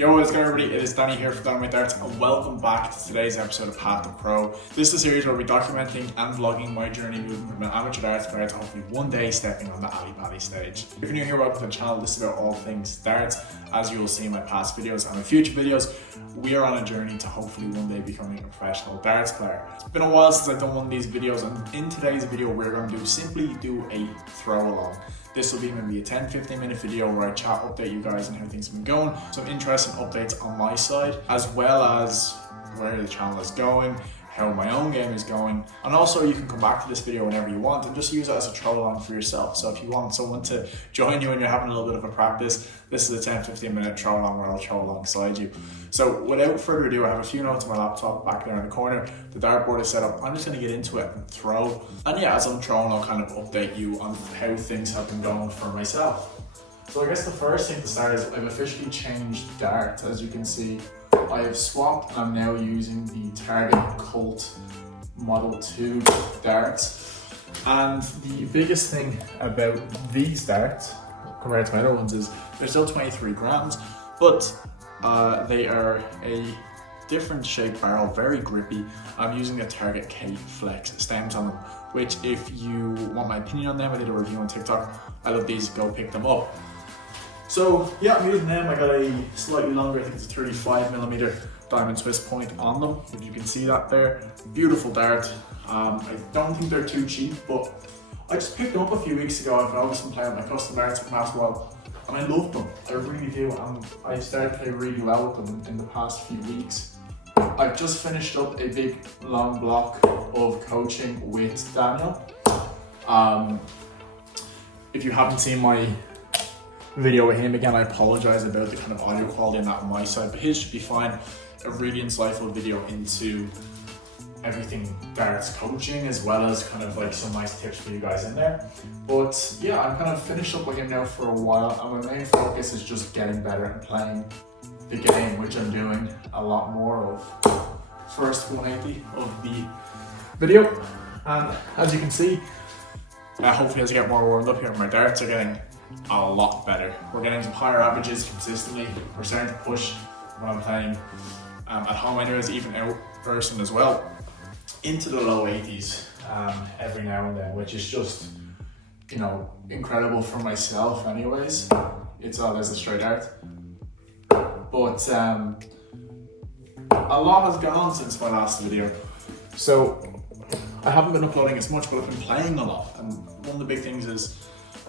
Yo, what's good everybody? It is Dani here from TheDartsReferee Darts and welcome back to today's episode of Path to Pro. This is a series where we're documenting and vlogging my journey moving from an amateur darts player to hopefully one day stepping on the Ali Pally stage. If you're new here, welcome to the channel. This is about all things darts. As you will see in my past videos and my future videos, we are on a journey to hopefully one day becoming a professional darts player. It's been a while since I've done one of these videos, and in today's video we're going to simply do a throw along. This will be maybe a 10-15 minute video where I chat, update you guys on how things have been going, some interesting updates on my side, as well as where the channel is going, how my own game is going, and also you can come back to this video whenever you want and just use it as a throw along for yourself. So if you want someone to join you when you're having a little bit of a practice, this is a 10-15 minute throw along where I'll throw alongside you. So without further ado, I have a few notes on my laptop back there in the corner. The dartboard is set up. I'm just going to get into it and throw. And yeah, as I'm throwing, I'll kind of update you on how things have been going for myself. So I guess the first thing to start is I've officially changed darts. As you can see, I have swapped and I'm now using the Target Cult Model 2 darts. And the biggest thing about these darts compared to my other ones is they're still 23 grams, but they are a different shaped barrel, very grippy. I'm using a Target K Flex stems on them, which if you want my opinion on them, I did a review on TikTok. I love these, go pick them up. So yeah, I'm using them. I got a slightly longer, I think it's a 35mm diamond twist point on them, if you can see that there. Beautiful dart. I don't think they're too cheap, but I just picked them up a few weeks ago. I've always been playing my custom darts for the past while, and I love them. I really do, and I started to play really well with them in the past few weeks. I've just finished up a big long block of coaching with Daniel. If you haven't seen my video with him, again, I apologize about the kind of audio quality on that on my side, but his should be fine. A really insightful video into everything darts coaching, as well as kind of like some nice tips for you guys in there. But yeah, I'm kind of finished up with him now for a while, and my main focus is just getting better and playing the game, which I'm doing a lot more of. First 180 of the video, and as you can see, hopefully as I get more warmed up here, my darts are getting a lot better. We're getting some higher averages consistently. We're starting to push when I'm playing at home anyways, even out person as well, into the low 80s every now and then, which is just, you know, incredible for myself anyways. It's all as a straight dart. But a lot has gone on since my last video. So I haven't been uploading as much, but I've been playing a lot. And one of the big things is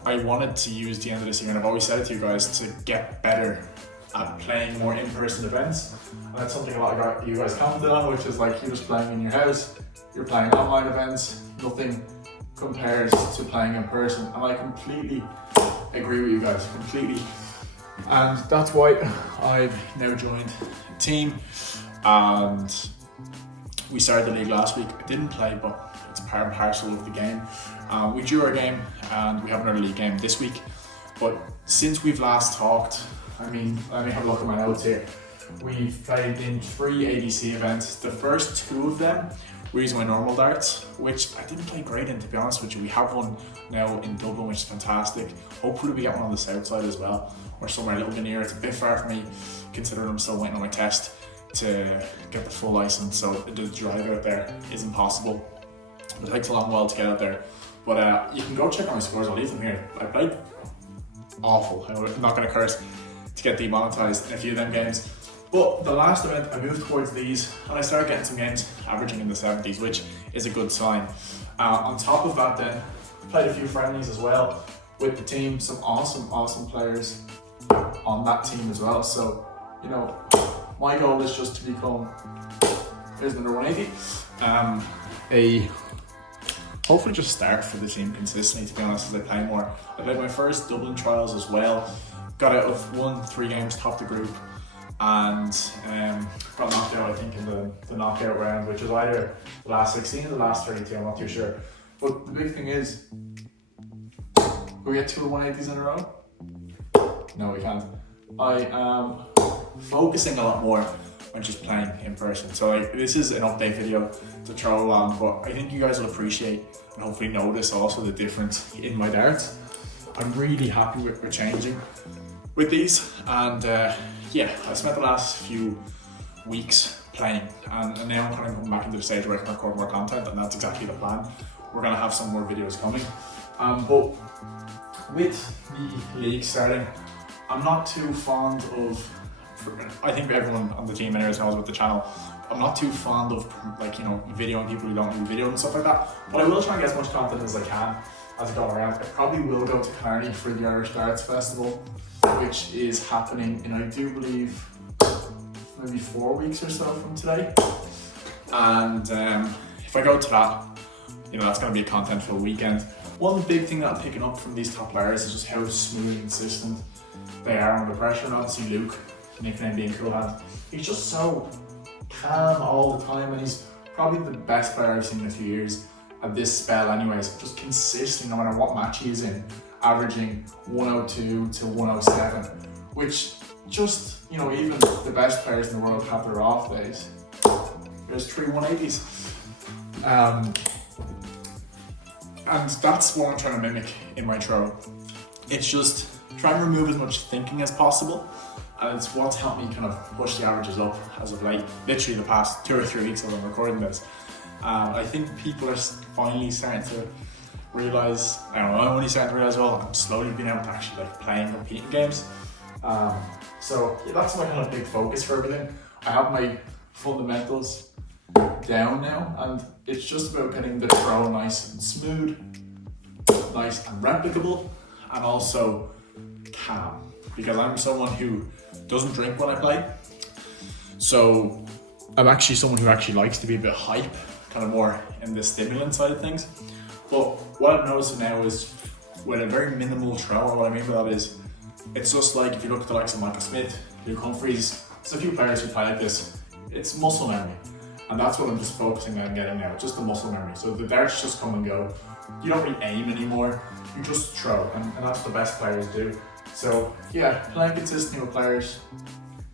I wanted to use the end of this year, and I've always said it to you guys, to get better at playing more in-person events. And that's something a lot of you guys commented on, which is like, you're just playing in your house, you're playing online events, nothing compares to playing in person. And I completely agree with you guys, completely. And that's why I've now joined a team, and we started the league last week. I didn't play, but it's part and parcel of the game. We drew our game and we have another league game this week. But since we've last talked, I mean, let me have a look at my notes here. We've played in 3 ADC events. The first 2 of them were using my normal darts, which I didn't play great in, to be honest with you. We have one now in Dublin, which is fantastic. Hopefully we get one on the south side as well, or somewhere a little bit near. It's a bit far for me, considering I'm still waiting on my test to get the full license, so the drive out there is impossible. It takes a long while to get out there, but you can go check out my scores. I'll leave them here. I played awful. I'm not going to curse, to get demonetized in a few of them games. But the last event, I moved towards these, and I started getting some games averaging in the 70s, which is a good sign. On top of that then, played a few friendlies as well with the team, some awesome players on that team as well. So, you know, my goal is just to become, here's number 180, hopefully just start for the team consistently, to be honest, as I play more. I played my first Dublin trials as well, got out of 3 games, topped the group, and got knocked out, I think, in the knockout round, which was either the last 16 or the last 32, I'm not too sure. But the big thing is, will we get 2 180s in a row? No, we can't. I am focusing a lot more on just playing in person. So like, this is an update video to throw along, but I think you guys will appreciate and hopefully notice also the difference in my darts. I'm really happy with changing with these, and yeah, I spent the last few weeks playing, and now I'm kind of coming back into the stage where I can record more content, and that's exactly the plan. We're gonna have some more videos coming. But with the league starting, I'm not too fond of, I think everyone on the team anyways knows with the channel, I'm not too fond of videoing people who don't do video and stuff like that, but I will try and get as much content as I can as I go around. I probably will go to Killarney for the Irish Darts Festival, which is happening in, I do believe, maybe 4 weeks or so from today. And if I go to that, that's going to be a content-filled weekend. One big thing that I'm picking up from these top players is just how smooth and consistent they are under pressure. And obviously Luke, nickname being Cool Hand, he's just so calm all the time, and he's probably the best player I've seen in a few years at this spell anyways, just consistently, no matter what match he's in, averaging 102 to 107, which just, even the best players in the world have their off days. There's 3 180s. And that's what I'm trying to mimic in my throw. It's just try and remove as much thinking as possible, and it's what's helped me kind of push the averages up as of late, literally the past 2 or 3 weeks as I'm recording this. I think people are finally starting to realise, I'm only starting to realise, well, I'm slowly being able to actually play and compete in games. So yeah, that's my kind of big focus for everything. I have my fundamentals down now, and it's just about getting the throw nice and smooth, nice and replicable, and also calm, because I'm someone who doesn't drink when I play, so I'm actually someone who actually likes to be a bit hype, kind of more in the stimulant side of things. But what I've noticed now is with a very minimal throw, or what I mean by that is, it's just like if you look at the likes of Michael Smith, Luke Humphries, there's a few players who play like this, it's muscle memory. And that's what I'm just focusing on getting now, just the muscle memory. So the darts just come and go. You don't really aim anymore, you just throw, and that's what the best players do. So yeah, playing consistently with players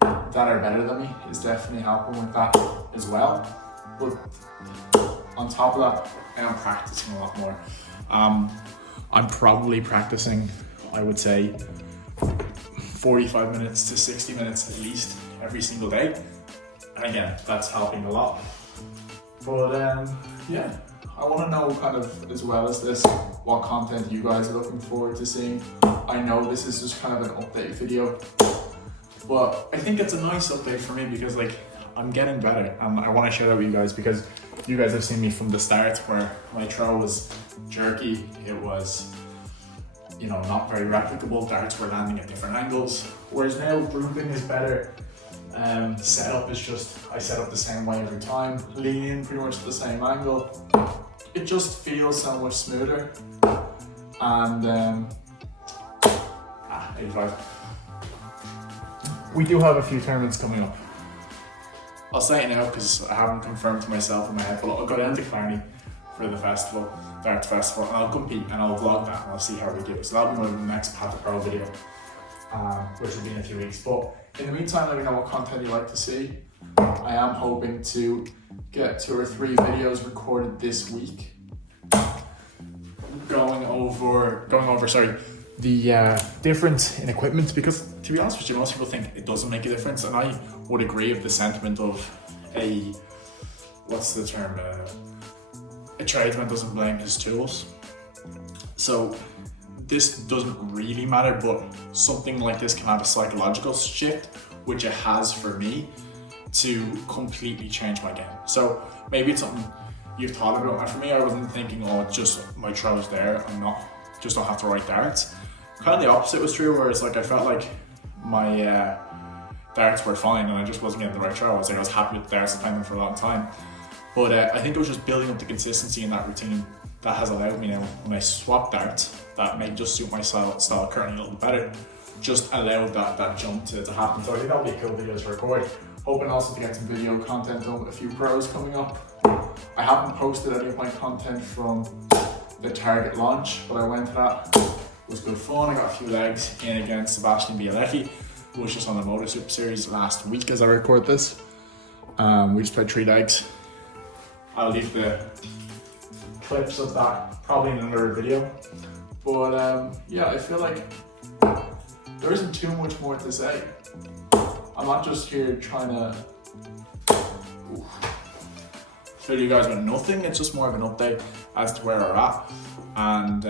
that are better than me is definitely helping with that as well. But on top of that, I am practicing a lot more. I'm probably practicing, I would say, 45 minutes to 60 minutes at least every single day. And again, that's helping a lot. But yeah, I want to know kind of, as well as this, what content you guys are looking forward to seeing. I know this is just kind of an update video, but I think it's a nice update for me because I'm getting better, and I want to share that with you guys because you guys have seen me from the start where my throw was jerky, it was not very replicable, darts were landing at different angles, whereas now grouping is better. Setup is just, I set up the same way every time, lean in pretty much the same angle. It just feels so much smoother. And 85. We do have a few tournaments coming up. I'll say it now because I haven't confirmed to myself in my head, but I'll go down to Killarney for the festival, Darts Festival, and I'll compete and I'll vlog that and I'll see how we do. So that'll be my next Path to Pro video, which will be in a few weeks. But in the meantime, let me know what content you like to see. I am hoping to get 2 or 3 videos recorded this week, going over the difference in equipment, because to be honest with you, most people think it doesn't make a difference, and I would agree with the sentiment of a tradesman doesn't blame his tools. So this doesn't really matter, but something like this can have a psychological shift, which it has for me, to completely change my game. So maybe it's something you've thought about, and for me, I wasn't thinking, just my throw's there, just don't have to write darts. Kind of the opposite was true, where it's I felt like my darts were fine and I just wasn't getting the right throw. I was happy with the darts, I've played them for a long time. But I think it was just building up the consistency in that routine that has allowed me now, when I swap darts, that may just suit my style currently a little bit better, just allowed that jump to happen. So I think that'll be a cool video to record. Hoping also to get some video content done with a few pros coming up. I haven't posted any of my content from the Target launch, but I went to that. It was good fun. I got a few legs in against Sebastian Bialecki, who was just on the Motor Super Series last week as I record this. We just played 3 legs. I'll leave the clips of that probably in another video. But yeah, I feel like there isn't too much more to say. I'm not just here trying to fill you guys with nothing. It's just more of an update as to where we're at, and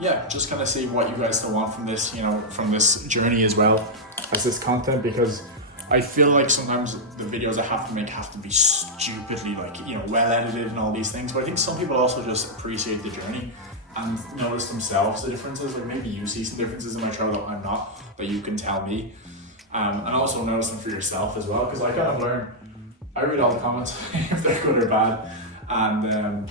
yeah, just kind of see what you guys still want from this, you know, from this journey as well as this content, because I feel like sometimes the videos I have to make have to be stupidly, like, you know, well edited and all these things, but I think some people also just appreciate the journey and notice themselves the differences. Like maybe you see some differences in my show that I'm not, that you can tell me, and also notice them for yourself as well, because I kind of learn, I read all the comments if they're good or bad, and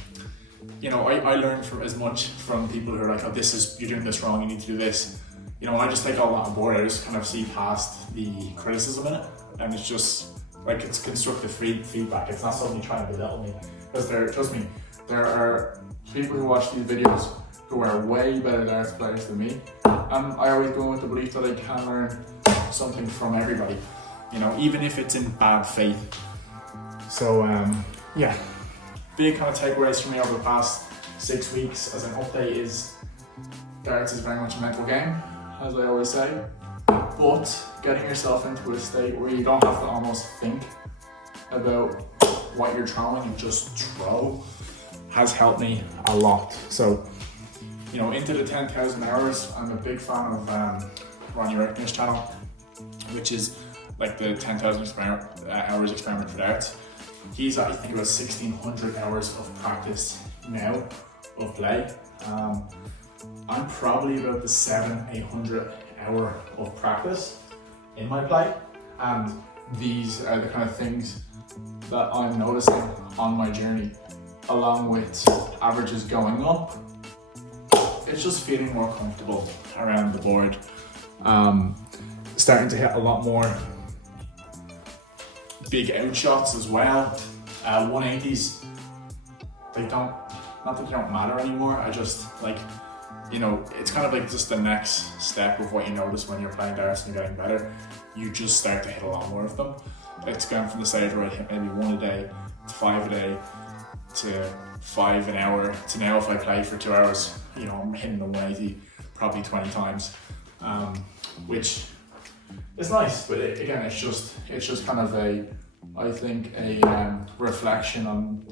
you know, I learn from as much from people who are like, oh, you're doing this wrong, you need to do this. You know, I just take all that on board. I just kind of see past the criticism in it, and it's just like, it's constructive feedback. It's not something trying to belittle me, because trust me, there are people who watch these videos who are way better darts players than me, and I always go in with the belief that I can learn something from everybody, you know, even if it's in bad faith. So yeah, big kind of takeaways for me over the past 6 weeks as an update is darts is very much a mental game, as I always say, but getting yourself into a state where you don't have to almost think about what you're throwing and just throw has helped me a lot. So, you know, into the 10,000 hours, I'm a big fan of Ronnie Rickner's channel, which is like the 10,000 hours experiment for darts. He's at, I think, about 1,600 hours of practice now of play. I'm probably about the 700-800 hour of practice in my play, and these are the kind of things that I'm noticing on my journey, along with averages going up. It's just feeling more comfortable around the board, starting to hit a lot more big out shots as well. 180s, not that they don't matter anymore, I just like, you know, it's kind of like just the next step of what you notice when you're playing darts and you're getting better. You just start to hit a lot more of them. It's going from the stage where I hit maybe 1 a day to 5 a day to 5 an hour to now if I play for 2 hours, you know, I'm hitting the 180 probably 20 times, which is nice, but again, it's just kind of I think a reflection on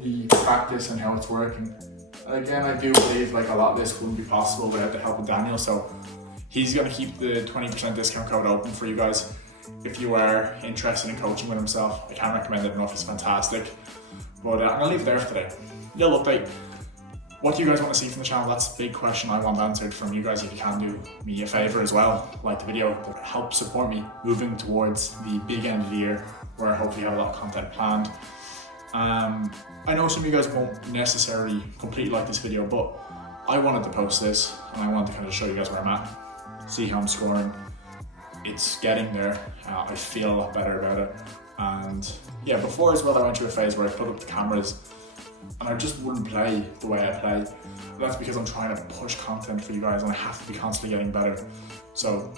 the practice and how it's working. And again, I do believe like a lot of this wouldn't be possible without the help of Daniel, so he's going to keep the 20% discount code open for you guys if you are interested in coaching with himself. I can't recommend it enough, he's fantastic. But I'm going to leave it there for today. Little update. What do you guys want to see from the channel? That's the big question I want answered from you guys. If you can do me a favor as well, like the video, help support me moving towards the big end of the year where I hopefully have a lot of content planned. I know some of you guys won't necessarily completely like this video, but I wanted to post this and I wanted to kind of show you guys where I'm at, see how I'm scoring. It's getting there. I feel a lot better about it. And yeah, before as well, I went through a phase where I put up the cameras and I just wouldn't play the way I play. But that's because I'm trying to push content for you guys and I have to be constantly getting better. So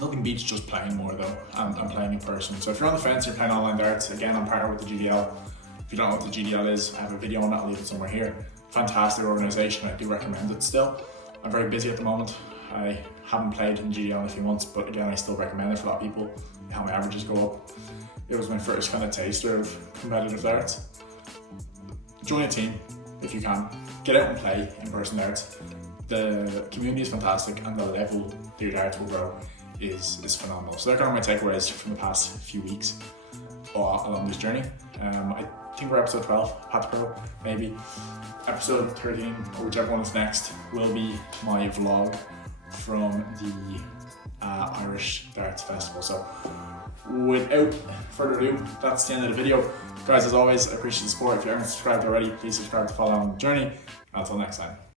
nothing beats just playing more though, and playing in person. So if you're on the fence, you're playing online darts, again, I'm partnered with the GDL. If you don't know what the GDL is, I have a video on that, I'll leave it somewhere here. Fantastic organisation, I do recommend it still. I'm very busy at the moment. I haven't played in GDL in a few months, but again, I still recommend it for a lot of people, how my averages go up. It was my first kind of taster of competitive darts. Join a team if you can. Get out and play in-person darts. The community is fantastic and the level that your darts will grow is phenomenal. So they're kind of my takeaways from the past few weeks along this journey. I think we're episode 12, Path to Pro, maybe. Episode 13, or whichever one is next, will be my vlog from the Irish Darts Festival. So without further ado, that's the end of the video. Guys, as always, I appreciate the support. If you haven't subscribed already, please subscribe to follow on the journey. Until next time.